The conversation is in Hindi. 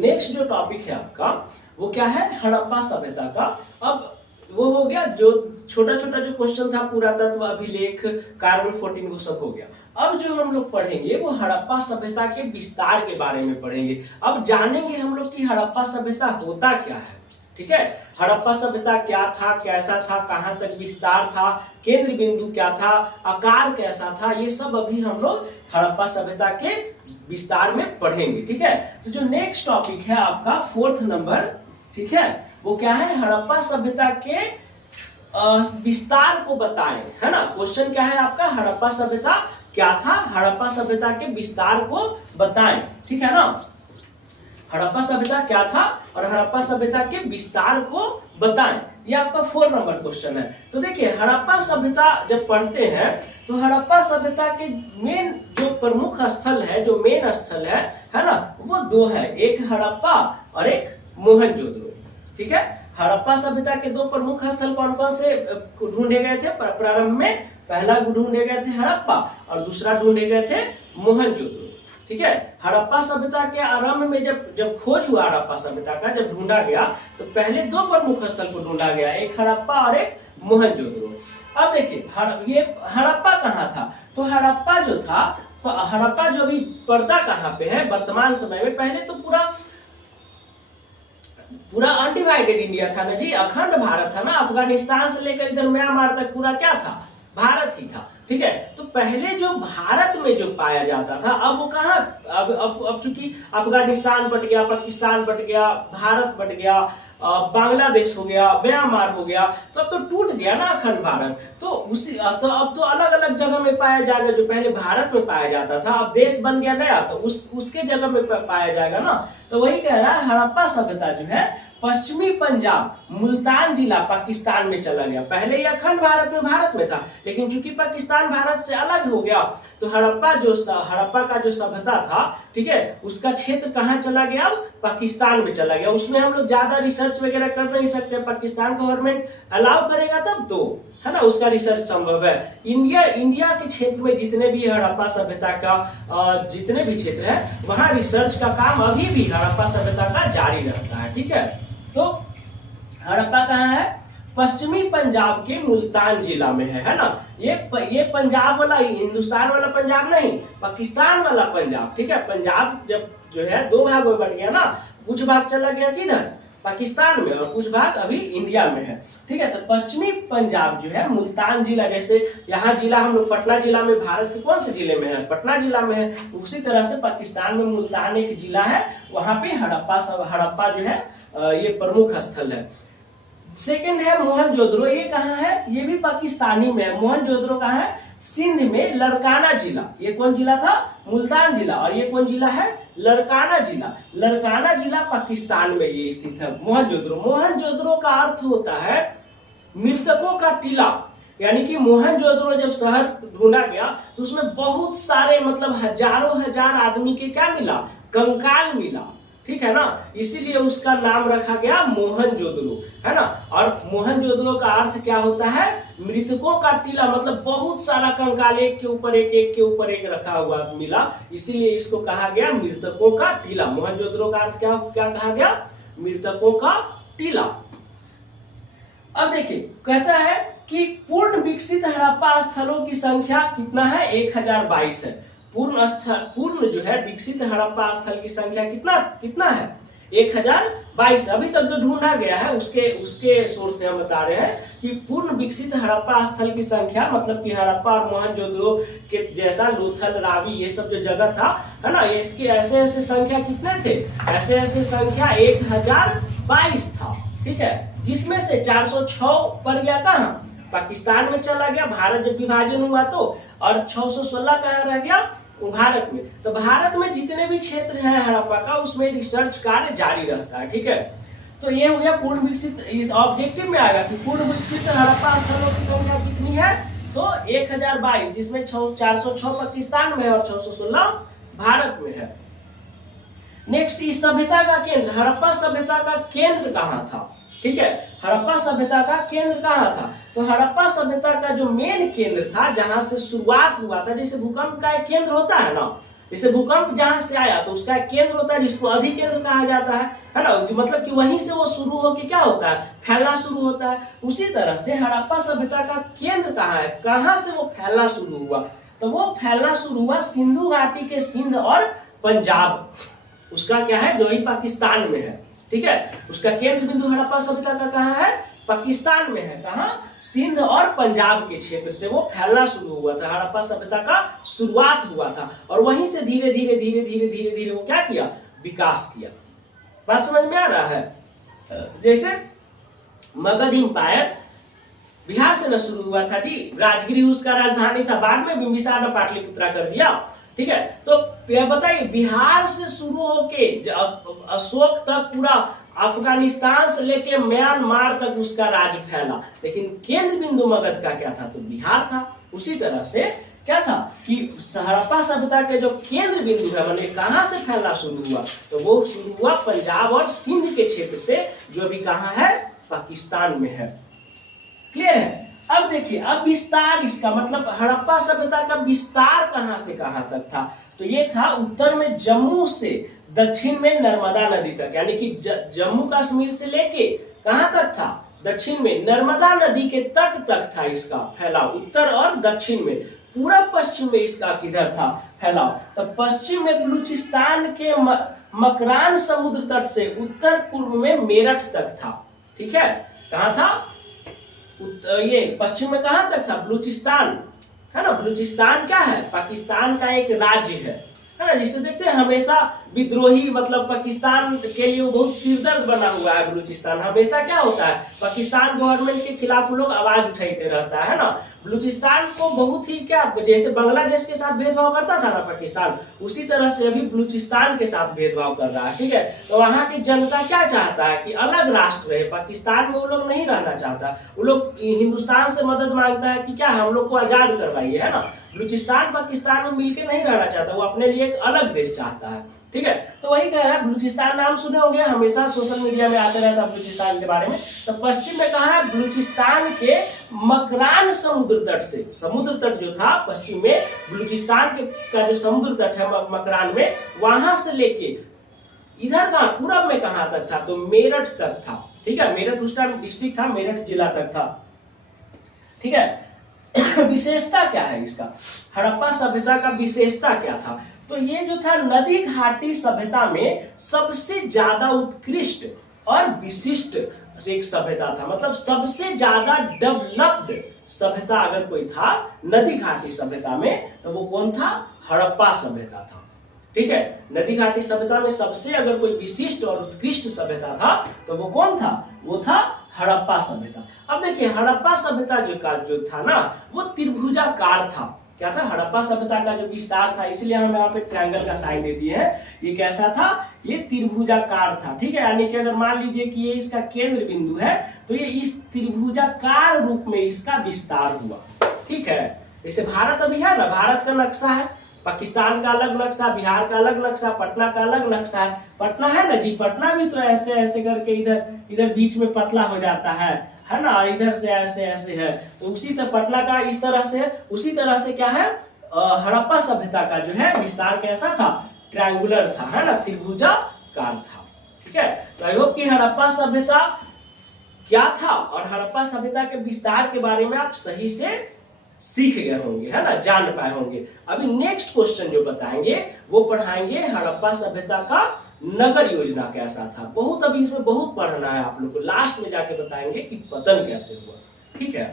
नेक्स्ट जो टॉपिक है आपका वो क्या है, हड़प्पा सभ्यता का। अब वो हो गया जो छोटा छोटा जो क्वेश्चन था, पुरातत्व, अभिलेख, कार्बन 14, वो सब हो गया। अब जो हम लोग पढ़ेंगे वो हड़प्पा सभ्यता के विस्तार के बारे में पढ़ेंगे। अब जानेंगे हम लोग कि हड़प्पा सभ्यता होता क्या है, ठीक है। हड़प्पा सभ्यता क्या था, कैसा था, कहां तक विस्तार था, केंद्र बिंदु क्या था, आकार कैसा था, ये सब अभी हम लोग हड़प्पा सभ्यता के विस्तार में पढ़ेंगे, ठीक है। तो जो नेक्स्ट टॉपिक है आपका 4th नंबर, ठीक है, वो क्या है, हड़प्पा सभ्यता के विस्तार को बताएं, है ना। क्वेश्चन क्या है आपका, हड़प्पा सभ्यता क्या था, हड़प्पा सभ्यता के विस्तार को बताएं, ठीक है ना। हड़प्पा सभ्यता क्या था और हड़प्पा सभ्यता के विस्तार को बताएं, ये आपका 4 नंबर क्वेश्चन है। तो देखिए, हड़प्पा सभ्यता जब पढ़ते हैं तो हड़प्पा सभ्यता के मेन जो प्रमुख स्थल है, जो मेन स्थल है ना, वो 2 है, एक हड़प्पा और एक मोहनजोदड़ो, ठीक है। हड़प्पा सभ्यता के 2 प्रमुख स्थल कौन कौन से ढूंढे गए थे प्रारंभ में? पहला ढूंढे गए थे हड़प्पा और दूसरा ढूंढे गए थे मोहनजोदड़ो, ठीक है। हड़प्पा सभ्यता के आरंभ में जब खोज हुआ हड़प्पा सभ्यता का, जब ढूंढा गया तो पहले 2 प्रमुख स्थल को ढूंढा गया, एक हड़प्पा और एक मोहनजोदड़ो। अब देखिए ये हड़प्पा कहाँ था, तो हड़प्पा जो था, तो हड़प्पा जो अभी पड़ता कहाँ पे है वर्तमान समय में, पहले तो पूरा अनडिवाइडेड इंडिया था ना जी, अखंड भारत था ना, अफगानिस्तान से लेकर इधर म्यांमार तक पूरा क्या था, भारत ही था, ठीक है। तो पहले जो भारत में जो पाया जाता था, अब वो कहाँ, अब चूंकि अफगानिस्तान बट गया, पाकिस्तान बट गया, भारत बट गया, बांग्लादेश हो गया, म्यांमार हो गया, तो अब तो टूट गया ना अखंड भारत। तो अब तो अलग अलग जगह में पाया जाएगा, जो पहले भारत में पाया जाता था अब देश बन गया नया, तो उसके जगह में पाया जाएगा ना। तो वही कह रहा है, हड़प्पा सभ्यता जो है पश्चिमी पंजाब, मुल्तान जिला पाकिस्तान में चला गया। पहले ये अखंड भारत में था, लेकिन चूंकि पाकिस्तान भारत से अलग हो गया तो हड़प्पा का जो सभ्यता था, ठीक है, उसका क्षेत्र कहाँ चला गया, अब पाकिस्तान में चला गया। उसमें हम लोग ज्यादा रिसर्च वगैरह कर नहीं सकते, पाकिस्तान गवर्नमेंट अलाउ करेगा तब तो, है ना, उसका रिसर्च संभव है। इंडिया के क्षेत्र में जितने भी हड़प्पा सभ्यता का जितने भी क्षेत्र है, वहां रिसर्च का काम अभी भी हड़प्पा सभ्यता का जारी रहता है, ठीक है। तो हड़प्पा कहाँ है, पश्चिमी पंजाब के मुल्तान जिला में है ना। ये पंजाब वाला, हिंदुस्तान वाला पंजाब नहीं, पाकिस्तान वाला पंजाब, ठीक है। पंजाब जब जो है 2 भाग में बट गया ना, कुछ भाग चला गया किधर, पाकिस्तान में, और कुछ भाग अभी इंडिया में है, ठीक है। तो पश्चिमी पंजाब जो है मुल्तान जिला, जैसे यहाँ जिला हम लोग पटना जिला में, भारत के कौन से जिले में है, पटना जिला में है, उसी तरह से पाकिस्तान में मुल्तान एक जिला है, वहां पे हड़प्पा जो है ये प्रमुख स्थल है। सेकंड है मोहनजोदड़ो, ये कहाँ है, ये भी पाकिस्तानी में है। मोहनजोदड़ो कहाँ है, सिंध में लड़काना जिला, ये कौन जिला था, मुल्तान जिला, और ये कौन जिला है, लड़काना जिला। लड़काना जिला पाकिस्तान में ये स्थित है मोहनजोदड़ो का अर्थ होता है मृतकों का टीला, यानी कि मोहनजोदड़ो जब शहर ढूंढा गया तो उसमें बहुत सारे, मतलब हजारों हजार आदमी के क्या मिला, कंकाल मिला, ठीक है ना, इसीलिए उसका नाम रखा गया मोहनजोदड़ो, है ना। और मोहनजोदड़ो का अर्थ क्या होता है, मृतकों का टीला, मतलब बहुत सारा कंकाल एक के ऊपर एक रखा हुआ मिला, इसीलिए इसको कहा गया मृतकों का टीला। मोहनजोदड़ो का अर्थ क्या कहा गया, मृतकों का टीला। अब देखिए, कहता है कि पूर्ण विकसित हड़प्पा स्थलों की संख्या कितना है, 1022 है। पूर्ण जो है विकसित हड़प्पा स्थल की संख्या कितना है, 1022। अभी तक जो ढूंढा गया है उसके सोर्स से हम बता रहे हैं कि पूर्ण विकसित हड़प्पा स्थल की संख्या, मतलब कि हड़प्पा और मोहनजोदड़ो के जैसा लोथल, रावी, ये सब जो जगह था, है ना, ये इसके ऐसे संख्या कितने थे, ऐसे संख्या 1022 था, ठीक है। जिसमें से 406 पर गया कहाँ, पाकिस्तान में चला गया, भारत जब विभाजन हुआ तो, और 616 कहाँ रह गया, भारत में। तो भारत में जितने भी क्षेत्र है हड़प्पा का, उसमें रिसर्च कार्य जारी रहता है, ठीक है। तो ये हो गया पूर्ण विकसित, इस ऑब्जेक्टिव में आएगा कि पूर्ण विकसित हड़प्पा स्थलों की संख्या कितनी है, तो 1022, जिसमें 406 पाकिस्तान में और 616 भारत में है। नेक्स्ट, इस सभ्यता का केंद्र, हड़प्पा सभ्यता का केंद्र कहाँ था, ठीक है। हड़प्पा सभ्यता का केंद्र कहाँ था, तो हड़प्पा सभ्यता का जो मेन केंद्र था, जहां से शुरुआत हुआ था, जैसे भूकंप का एक केंद्र होता है ना, जैसे भूकंप जहां से आया तो उसका केंद्र होता है जिसको अधिकेंद्र कहा जाता है ना, मतलब कि वहीं से वो शुरू होकर क्या होता है, फैलना शुरू होता है। उसी तरह से हड़प्पा सभ्यता का केंद्र कहाँ है, कहाँ से वो फैलना शुरू हुआ, तो वो फैलना शुरू हुआ सिंधु घाटी के सिंध और पंजाब, उसका क्या है जो ही पाकिस्तान में है, ठीक है। उसका केंद्र बिंदु हड़प्पा सभ्यता का कहाँ है, पाकिस्तान में है, कहाँ, सिंध और पंजाब के क्षेत्र से वो फैलना शुरू हुआ था, हड़प्पा सभ्यता का शुरुआत हुआ था। और वहीं से धीरे धीरे धीरे धीरे धीरे धीरे वो क्या किया, विकास किया। बात समझ में आ रहा है। जैसे मगध एम्पायर बिहार से न शुरू हुआ था जी, राजगिरी उसका राजधानी था, बाद में बिंबिसार ने पाटलिपुत्रा कर दिया, ठीक है। तो बताइए बिहार से शुरू होके अशोक तक पूरा अफगानिस्तान से लेके म्यांमार तक उसका राज फैला, लेकिन केंद्र बिंदु मगध का क्या था, तो बिहार था। उसी तरह से क्या था कि हड़प्पा सभ्यता के जो केंद्र बिंदु है, मतलब कहां से फैलना शुरू हुआ, तो वो शुरू हुआ पंजाब और सिंध के क्षेत्र से, जो अभी कहां है, पाकिस्तान में है। क्लियर है। अब देखिए, अब विस्तार इसका मतलब हड़प्पा सभ्यता का विस्तार कहां से कहां तक था, तो ये था उत्तर में जम्मू से दक्षिण में नर्मदा नदी तक, यानी कि जम्मू कश्मीर से लेके कहां तक था, दक्षिण में नर्मदा नदी के तट तक था इसका फैलाव, उत्तर और दक्षिण में। पूरब पश्चिम में इसका किधर था फैलाव, तो पश्चिम में बलूचिस्तान के मकरान समुद्र तट से उत्तर पूर्व में मेरठ तक था, ठीक है। कहां था, ये पश्चिम में कहां तक था, बलूचिस्तान है ना। बलूचिस्तान क्या है, पाकिस्तान का एक राज्य है ना, जिसे देखते हैं हमेशा विद्रोही, मतलब पाकिस्तान के लिए वो बहुत सिरदर्द बना हुआ है बलूचिस्तान। हमेशा क्या होता है, पाकिस्तान गवर्नमेंट के खिलाफ लोग आवाज उठाते रहता है ना। बलूचिस्तान को बहुत ही क्या, जैसे बांग्लादेश के साथ भेदभाव करता था ना पाकिस्तान, उसी तरह से अभी बलूचिस्तान के साथ भेदभाव कर रहा है, ठीक है। तो वहाँ की जनता क्या चाहता है कि अलग राष्ट्र रहे, पाकिस्तान में वो लोग नहीं रहना चाहता, वो लोग हिंदुस्तान से मदद मांगता है कि क्या हम लोग को आजाद करवाइए, है ना। बलूचिस्तान पाकिस्तान में मिलकर नहीं रहना चाहता, वो अपने लिए एक अलग देश चाहता है, ठीक है। तो वही कह रहा है, बलूचिस्तान नाम सुने होंगे, हमेशा सोशल मीडिया में आते रहता है बलूचिस्तान के बारे में। तो पश्चिम में कहा है, बलूचिस्तान के मकरान समुद्र तट से, समुद्र तट जो था पश्चिम में, बलूचिस्तान का जो समुद्र तट है मकरान में, वहां से लेके इधर का पूरब में कहां तक था, तो मेरठ तक था, ठीक है। मेरठ उस टाइम डिस्ट्रिक्ट था, मेरठ जिला तक था, ठीक है। विशेषता क्या है इसका, हड़प्पा सभ्यता का विशेषता क्या था, तो ये जो था नदी घाटी सभ्यता में सबसे ज्यादा उत्कृष्ट और विशिष्ट एक सभ्यता था, मतलब सबसे ज्यादा डेवलप्ड सभ्यता अगर कोई था नदी घाटी सभ्यता में, तो वो कौन था, हड़प्पा सभ्यता था, ठीक है। नदी घाटी सभ्यता में सबसे अगर कोई विशिष्ट और उत्कृष्ट सभ्यता था तो वो कौन था, वो था हड़प्पा सभ्यता। अब देखिए हड़प्पा सभ्यता जो था ना, वो त्रिभुजाकार था। क्या था, हड़प्पा सभ्यता का जो विस्तार था, इसलिए हम यहाँ पे ट्रायंगल का साइन दे दिए हैं। ये कैसा था, ये त्रिभुजाकार था, ठीक है। यानी कि अगर मान लीजिए कि ये इसका केंद्र बिंदु है, तो ये इस त्रिभुजाकार रूप में इसका विस्तार हुआ, ठीक है। जैसे भारत अभी है ना, भारत का नक्शा है, पाकिस्तान का अलग नक्शा, बिहार का अलग नक्शा, पटना का अलग नक्शा है। पटना है ना जी, पटना भी तो ऐसे ऐसे करके इधर बीच में पतला हो जाता है ना, इधर से ऐसे ऐसे है। तो उसी तरह पटना का इस तरह से, उसी तरह से क्या है, हड़प्पा सभ्यता का जो है विस्तार कैसा था, ट्रायंगुलर था, है ना, त्रिभुजाकार था, ठीक है। तो आई होप कि हड़प्पा सभ्यता क्या था और हड़प्पा सभ्यता के विस्तार के बारे में आप सही से सीख गए होंगे, है ना, जान पाए होंगे। अभी नेक्स्ट क्वेश्चन जो बताएंगे वो पढ़ाएंगे हड़प्पा सभ्यता का नगर योजना कैसा था। बहुत अभी इसमें बहुत पढ़ना है आप लोग को, लास्ट में जाके बताएंगे कि पतन कैसे हुआ, ठीक है।